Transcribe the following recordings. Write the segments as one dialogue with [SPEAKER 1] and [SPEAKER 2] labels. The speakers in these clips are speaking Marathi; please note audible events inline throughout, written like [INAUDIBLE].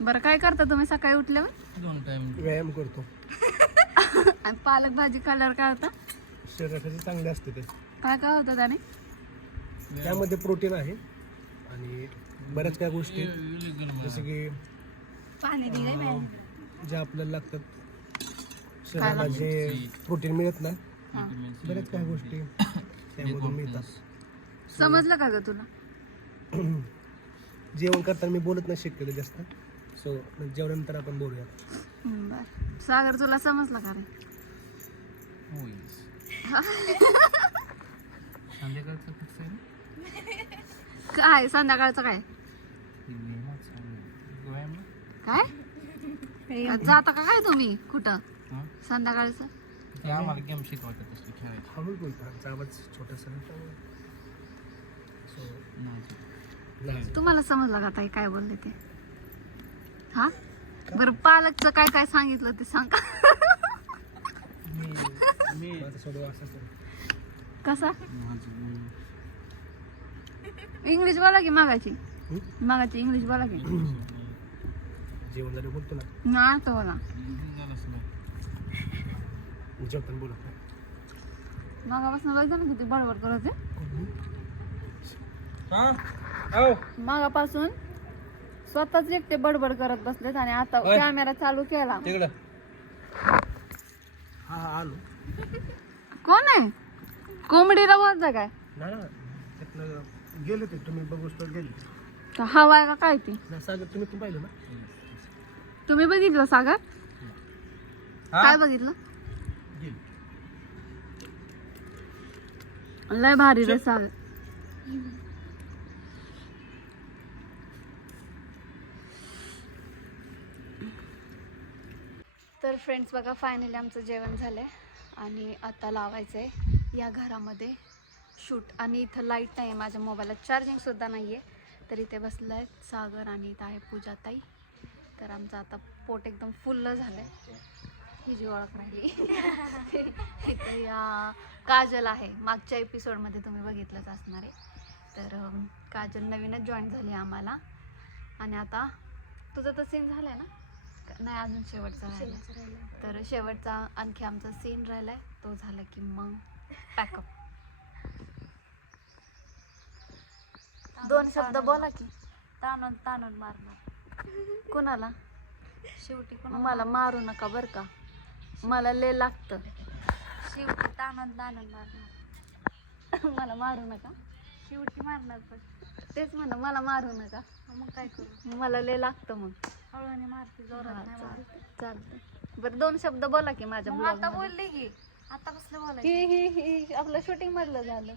[SPEAKER 1] बरं काय करता तुम्ही सकाळी उठल्यावर?
[SPEAKER 2] दोन टाइम
[SPEAKER 3] व्यायाम करतो. [LAUGHS]
[SPEAKER 1] आणि पालक भाजी खाल्ल्यावर काय होतं?
[SPEAKER 3] शरीरासाठी चांगले असते ते.
[SPEAKER 1] काय काय होतं त्याने?
[SPEAKER 3] त्यामध्ये प्रोटीन आहे आणि बऱ्याच काय गोष्टी जसं की
[SPEAKER 1] पाणी दिले
[SPEAKER 3] अं, ज्या आपल्याला लागतात शरीराला जे प्रोटीन मिळत ना बऱ्याच काही गोष्टी त्यामधून मिळतात.
[SPEAKER 1] समजलं का ग तुला?
[SPEAKER 3] जेवण करताना मी बोलत नाही शक्यतो जास्त. सो जेवणानंतर आपण बोलूया.
[SPEAKER 1] बरं सागर तुला समजलं का रे?
[SPEAKER 2] संध्याकाळचं आहे ना
[SPEAKER 1] काय संध्याकाळचं काय? काय? जाता का काय तुम्ही? कुठं?
[SPEAKER 2] हा?
[SPEAKER 1] संध्याकाळचं?
[SPEAKER 2] ते आम्हाला गेम शिकवतात तसली खेळायची.
[SPEAKER 3] हळू बोलतो. आमचा आवाज छोटासा सो
[SPEAKER 2] नाही.
[SPEAKER 1] तुम्हाला समजलं का ताई काय बोलले ते? हा? बरं पालकचं काय काय सांगितलं ते सांग. कसा? इंग्लिश बोला की मागाची? मागाची इंग्लिश बोला की.
[SPEAKER 3] जेवण झालं बोलतो ना
[SPEAKER 1] नाही तर बोला
[SPEAKER 3] जेवताना
[SPEAKER 1] ना किती बडबड करत मागापासून स्वतःच एकटे बडबड करत बसलेत आणि आता
[SPEAKER 2] होय.
[SPEAKER 1] कॅमेरा चालू केला.
[SPEAKER 2] तिकडं.
[SPEAKER 3] हा हा आलो.
[SPEAKER 1] कोण आहे? कोंबडीला बोलता काय?
[SPEAKER 3] ना ना. त्यातनं गेले ते तुम्ही बघू तर गेले.
[SPEAKER 1] तर हवा आहे का काय ती?
[SPEAKER 3] ना सागर तुम्ही पण पाहिलं ना?
[SPEAKER 1] तुम्ही बघितलं सागर? काय बघितलं?
[SPEAKER 3] गेले.
[SPEAKER 1] लय भारी रे सागर. तर फ्रेंड्स बघा फायनली आमचं जेवण झालं आहे आणि आता लावायचं आहे या घरामध्ये शूट आणि इथं लाइट नाही आहे माझ्या मोबाईलला चार्जिंगसुद्धा नाही आहे तर इथे बसलं आहे सागर आणि इथं आहे पूजाताई. तर आमचं आता पोट एकदम फुल्ल झालं आहे ही जी ओळख राहिली [LAUGHS] इथं या काजल आहे. मागच्या एपिसोडमध्ये तुम्ही बघितलंच असणार आहे. तर काजल नवीनच जॉईन झाली आम्हाला. आणि आता तुझं तर सीन झालं आहे ना? नाही अजून शेवटचा राहिला. तर शेवटचा आणखी आमचा सीन राहिलाय. तो झाला की मग पॅकअप दोन शब्द बोला की.
[SPEAKER 4] ताणून ताणून मारणार.
[SPEAKER 1] कोणाला?
[SPEAKER 4] शेवटी पण
[SPEAKER 1] मला मारू नका बर का. मला ले लागतं.
[SPEAKER 4] शेवटी ताणून ताणून मारणार. [LAUGHS]
[SPEAKER 1] मला मारू नका.
[SPEAKER 4] शेवटी मारणार पण.
[SPEAKER 1] तेच म्हणा मला मारू नका.
[SPEAKER 4] मग काय करू?
[SPEAKER 1] मला ले लागतं मग.
[SPEAKER 4] हळूने मारते जोरात नाही मारत.
[SPEAKER 1] बरं दोन शब्द बोला की माझ्या
[SPEAKER 4] मग आता बोलले की आता कसलं बोलायचं?
[SPEAKER 1] ही ही ही आपलं शूटिंग मधलं झालं.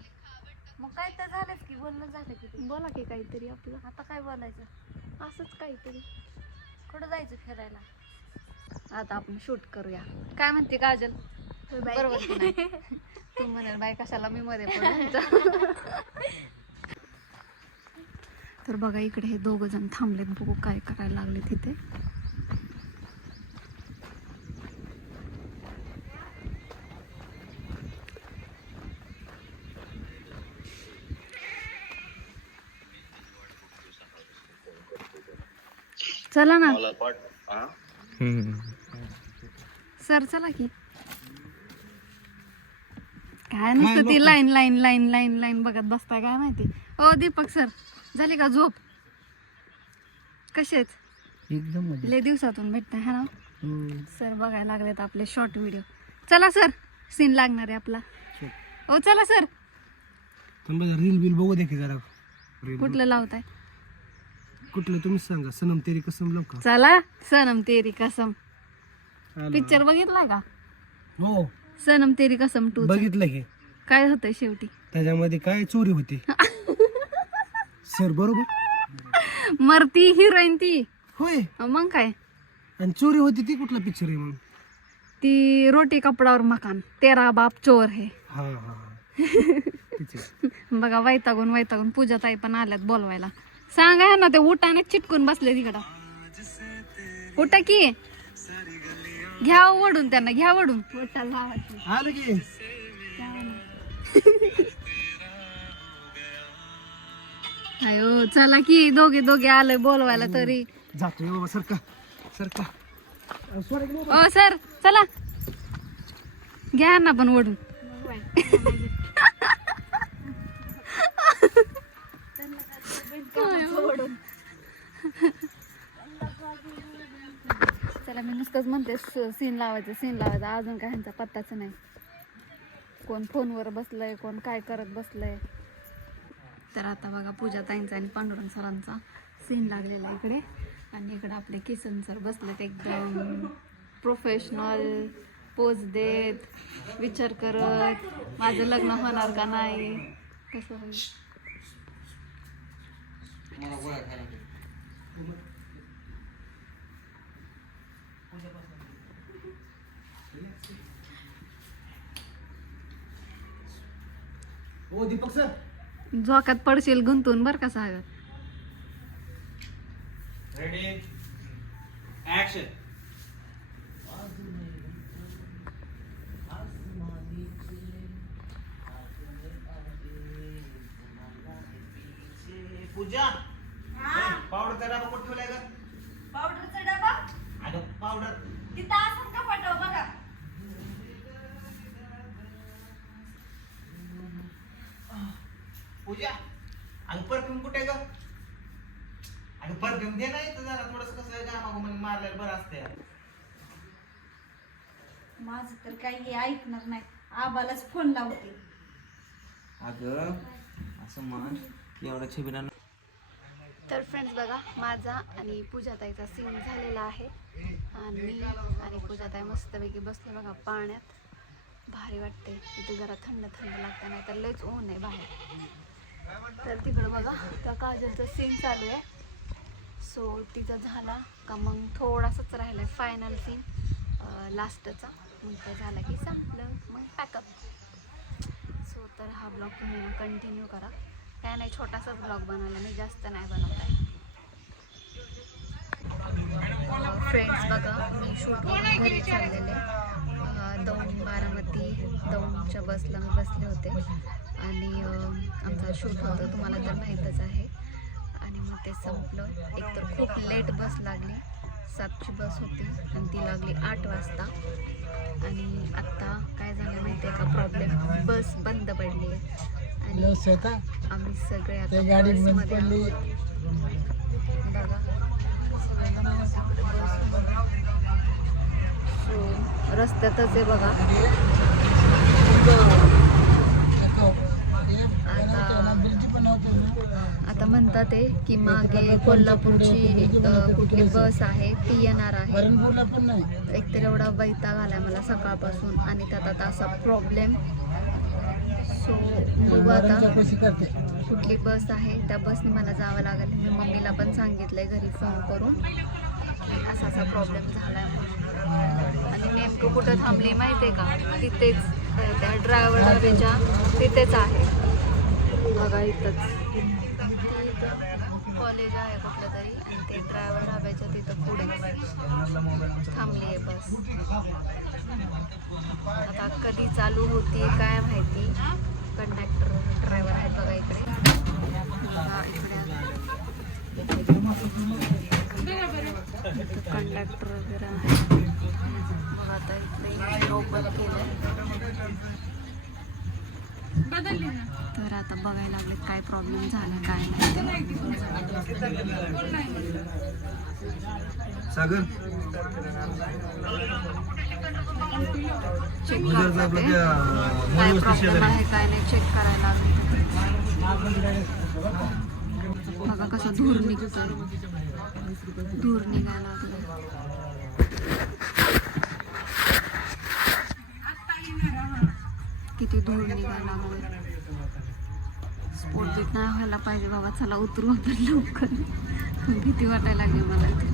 [SPEAKER 4] मग काय तर झालंच की बोलणं झालं की ते.
[SPEAKER 1] बोला की काहीतरी आपलं.
[SPEAKER 4] आता काय बोलायचं?
[SPEAKER 1] असंच काहीतरी.
[SPEAKER 4] कुठं जायचं फिरायला?
[SPEAKER 1] आता आपण शूट करूया. काय म्हणते काजल? बरोबर की नाही? [LAUGHS] तू म्हणाल बाय कशाला मी मध्ये पडू [LAUGHS] तर बघा इकडे हे दोघ जण थांबलेत. बघू काय करायला लागले तिथे. चला ना. सर चला की. काय नुसतं ती line line line line line बघत बसताय काय माहिती? ओ दीपक सर झाली का झोप? कसेच
[SPEAKER 2] एकदम
[SPEAKER 1] लय दिवसातून भेटताय हा ना? सर बघायला लागलेत आपले शॉर्ट व्हिडिओ चला सर. सीन लागणार आहे आपला. ओ चला सर.
[SPEAKER 3] तुम्ही रील बिल बघू दे की जरा.
[SPEAKER 1] कुठलं लावताय?
[SPEAKER 3] कुठलं तुम्हीच सांगा सनम तेरी कसम लाव का?
[SPEAKER 1] चला सनम तेरी कसम. पिक्चर बघितलाय का?
[SPEAKER 3] हो.
[SPEAKER 1] सनम तेरी कसम टू
[SPEAKER 3] बघितलं की.
[SPEAKER 1] काय होतंय शेवटी?
[SPEAKER 3] त्याच्यामध्ये काय चोरी होती? [LAUGHS] सर बरोबर?
[SPEAKER 1] मरती हिरोईन ती.
[SPEAKER 3] होय.
[SPEAKER 1] मग काय?
[SPEAKER 3] आणि चोरी होती ती कुठला पिक्चर आहे मग?
[SPEAKER 1] ती रोटी कपडावर मकान. तेरा बाप चोर है.
[SPEAKER 3] हा हा हा. [LAUGHS] पिक्चर
[SPEAKER 1] बघा वैतागून वैतागून पूजा ताई पण आल्यात बोलवायला. सांगा ना ते उठाने चिटकून बसले तिकडं उठा की. घ्या वडून त्यांना घ्या
[SPEAKER 3] आलं की.
[SPEAKER 1] अयो चला की दोघे दोघे आले बोलवायला तरी.
[SPEAKER 3] जातो ये बाबा सरका सरका.
[SPEAKER 1] ओ सर चला. घ्या ना पण ओढून. [LAUGHS] त्याला मी नुसतंच म्हणते सीन लावायचं सीन लावायचं. अजून काय ह्यांचा पत्ताच नाही. कोण फोनवर बसलंय कोण काय करत बसलंय. तर आता बघा पूजा ताईंचा आणि पांडुरंग सरांचा सीन लागलेला आहे इकडे. आणि इकडे आपले किसन सर बसलेत एकदम. प्रोफेशनल पोज देत. विचार करत. माझं लग्न होणार का नाही? कसं होईल?
[SPEAKER 3] ओ दीपक सर.
[SPEAKER 1] झोक्यात पडशील गुंतून बरं का Sagar?
[SPEAKER 2] Ready action Puja. Powder डबा कुठे ठेवलाय अगं पावडर
[SPEAKER 4] तिथं असं का पटव बघा.
[SPEAKER 2] पूजा अगं परफ्यूम कुठे ग? अगं परफ्यूम दे नाही तर जरा थोडस कसं गामा म्हणून मारलेलं बरं असते
[SPEAKER 4] माझं तर काही ऐकणार नाही. आबालाच फोन लावते.
[SPEAKER 5] अगं असं म्हण एवढा छबिना
[SPEAKER 1] तर फ्रेंड्स बघा माझा आणि पूजाताईचा सीन झालेला आहे. आणि आणि पूजाताई मस्तपैकी बसले बघा पाण्यात. भारी वाटते तिथे जरा थंड थंड लागतं नाही तर लयच ऊन आहे बाहेर. तर तिकडं बघा त्या काजलचा सीन चालू आहे. सो तिचा झाला का मग थोडासाच राहिला आहे फायनल सीन लास्टचा मग तो झाला की संपलं. मग पॅकअप सो तर हा ब्लॉग तुम्ही कंटिन्यू करा. काय नाही छोटासाच ब्लॉग बनवला. मी जास्त नाही बनवत आहे. फ्रेंड्स बघा मी शूट करून घरी चाललेले दौंड बारामती दौंडच्या बसला मी बसले होते. आणि आमचा शूट होतं तुम्हाला तर माहीतच आहे. आणि मग ते संपलं. एकतर खूप लेट बस लागली. सातची बस होती आणि ती लागली आठ वाजता. आणि आत्ता काय झालं माहिती आहे का? प्रॉब्लेम बस बंद पडली आहे. आणि आम्ही सगळे आता बसमध्ये आहोत. बघा सगळ्यांना बसमध्ये बसमध्ये. So, रस्त्यातच आहे बघा. आता म्हणतात ते की मागे कोल्हापूरची कुठली बस आहे ती येणार आहे. एकतर एवढा वैताग आलाय मला सकाळपासून आणि त्यात आता असा प्रॉब्लेम सो बघू आता कुठली बस आहे. त्या बसने मला जावं लागेल. मी मम्मीला पण सांगितलंय घरी फोन करून. असा असा प्रॉब्लेम झाला आणि नेमकं कुठं थांबली माहिती आहे का? तिथेच त्या ड्रायव्हर डबेच्या तिथेच आहे. बघा इथंच. कॉलेज आहे कुठलं तरी आणि ते ड्रायव्हर डब्याच्या तिथं पुढे थांबली आहे बस. आता कधी चालू होती काय माहिती? कंडक्टर ड्रायव्हर आहे बघा इकडे. इकडे. कंडक्टर वगैरे बघा आता इकडे ओपन केलं तर आता बघायला लागले काय प्रॉब्लेम झाला काय
[SPEAKER 3] सागर.
[SPEAKER 1] चेक. काय प्रॉब्लेम आहे काय नाही चेक करायला लागले. बघा कसा धूर निघतोय. धूर निघायला लागलं किती धूर निघायला लागलं स्पोर्ट बीट नाही व्हायला पाहिजे बाबा चला उतरू आपण लवकर. भीती वाटायला लागली मला इथे.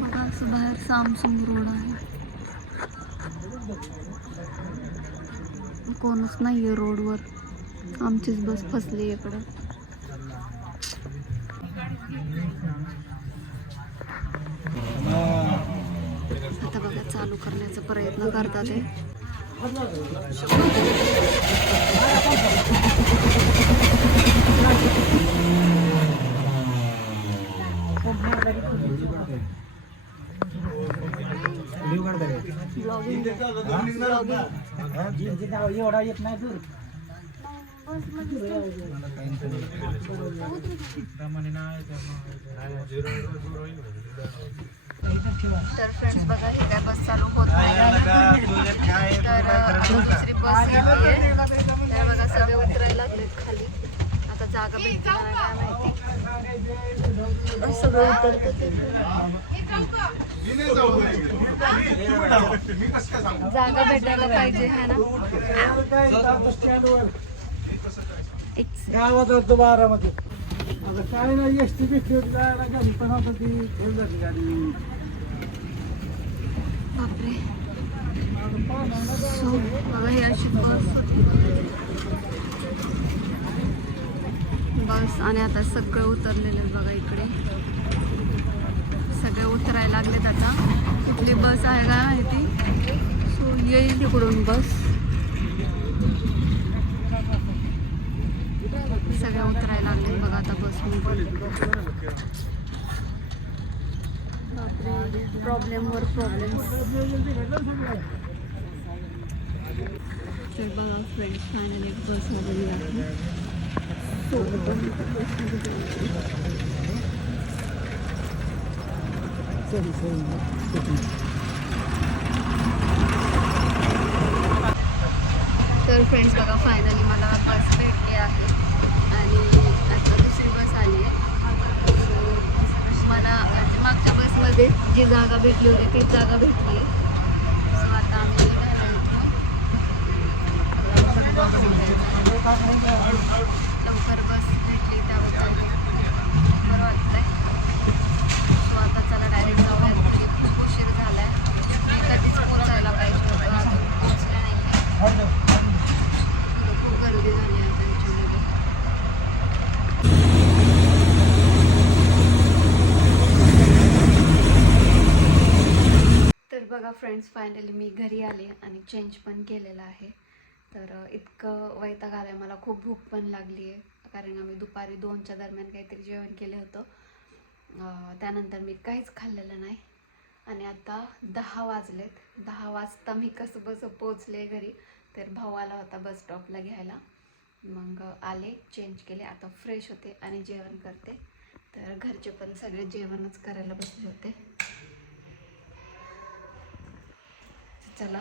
[SPEAKER 1] बघा असं बाहेर सामसुंग रोड आहे. कोणच नाहीये रोडवर आमचीच बस फसली इकडं आता बघा चालू करण्याचा प्रयत्न करतात ते
[SPEAKER 3] व्हिडिओ काढताय एवढा येत नाही
[SPEAKER 1] तर फ्रेंड्स बघा हे काय बस चालू होत नाही. तर आता दुसरी बस येते. तर बघा सगळे उतरायला लागलेत खाली. आता जागा भेटते काय माहिती. सगळं उतरत जागा भेटायला पाहिजे है ना?
[SPEAKER 3] गावात होतो बारामध्ये आता काय नाही एस टी बी होती जायला घरी पण गाडी
[SPEAKER 1] बापरे. सो बघा हे अशी बस बस आणि आता सगळं उतरलेले आहेत बघा इकडे. सगळे उतरायला लागलेत आता. कुठली बस आहे का माहिती? सो येईल तिकडून बस. सगळ्या उतरायला लागलेत बघा आता बस प्रॉब्लेमवर प्रॉब्लेम तर बघा फ्रेंड्स फायनली बस आलेली आहे. So, तर फ्रेंड्स बघा फायनली मला बस भेटली आहे. आणि आता दुसरी बस आली आहे. मला मागच्या बसमध्ये जी जागा भेटली होती तीच जागा भेटली आहे सो आता आम्ही निघालो आहोत. लवकर बस भेटली त्याबद्दल बरं वाटतंय सो आता चला डायरेक्ट जाऊया घरी खूप उशीर झालाय मी कधीच पोचायला पाहिजे होतं अजून पोचले नाही खूप गर्दी झाली आहे त्यांच्यामध्ये तर बघा फ्रेंड्स फायनली मी घरी आले आणि चेंज पण केलेला आहे. तर इतकं वैताग आलं आहे मला खूप भूक पण लागली आहे कारण आम्ही दुपारी दोनच्या दरम्यान काहीतरी जेवण केलं होतं. त्यानंतर मी काहीच खाल्लेलं नाही. आणि आता दहा वाजलेत. दहा वाजता मी कसं बसं पोचले घरी. तर भाऊ आला होता बस स्टॉपला घ्यायला. मग आले चेंज केले. आता फ्रेश होते आणि जेवण करते. तर घरचे पण सगळे जेवणच करायला बसले होते. चला.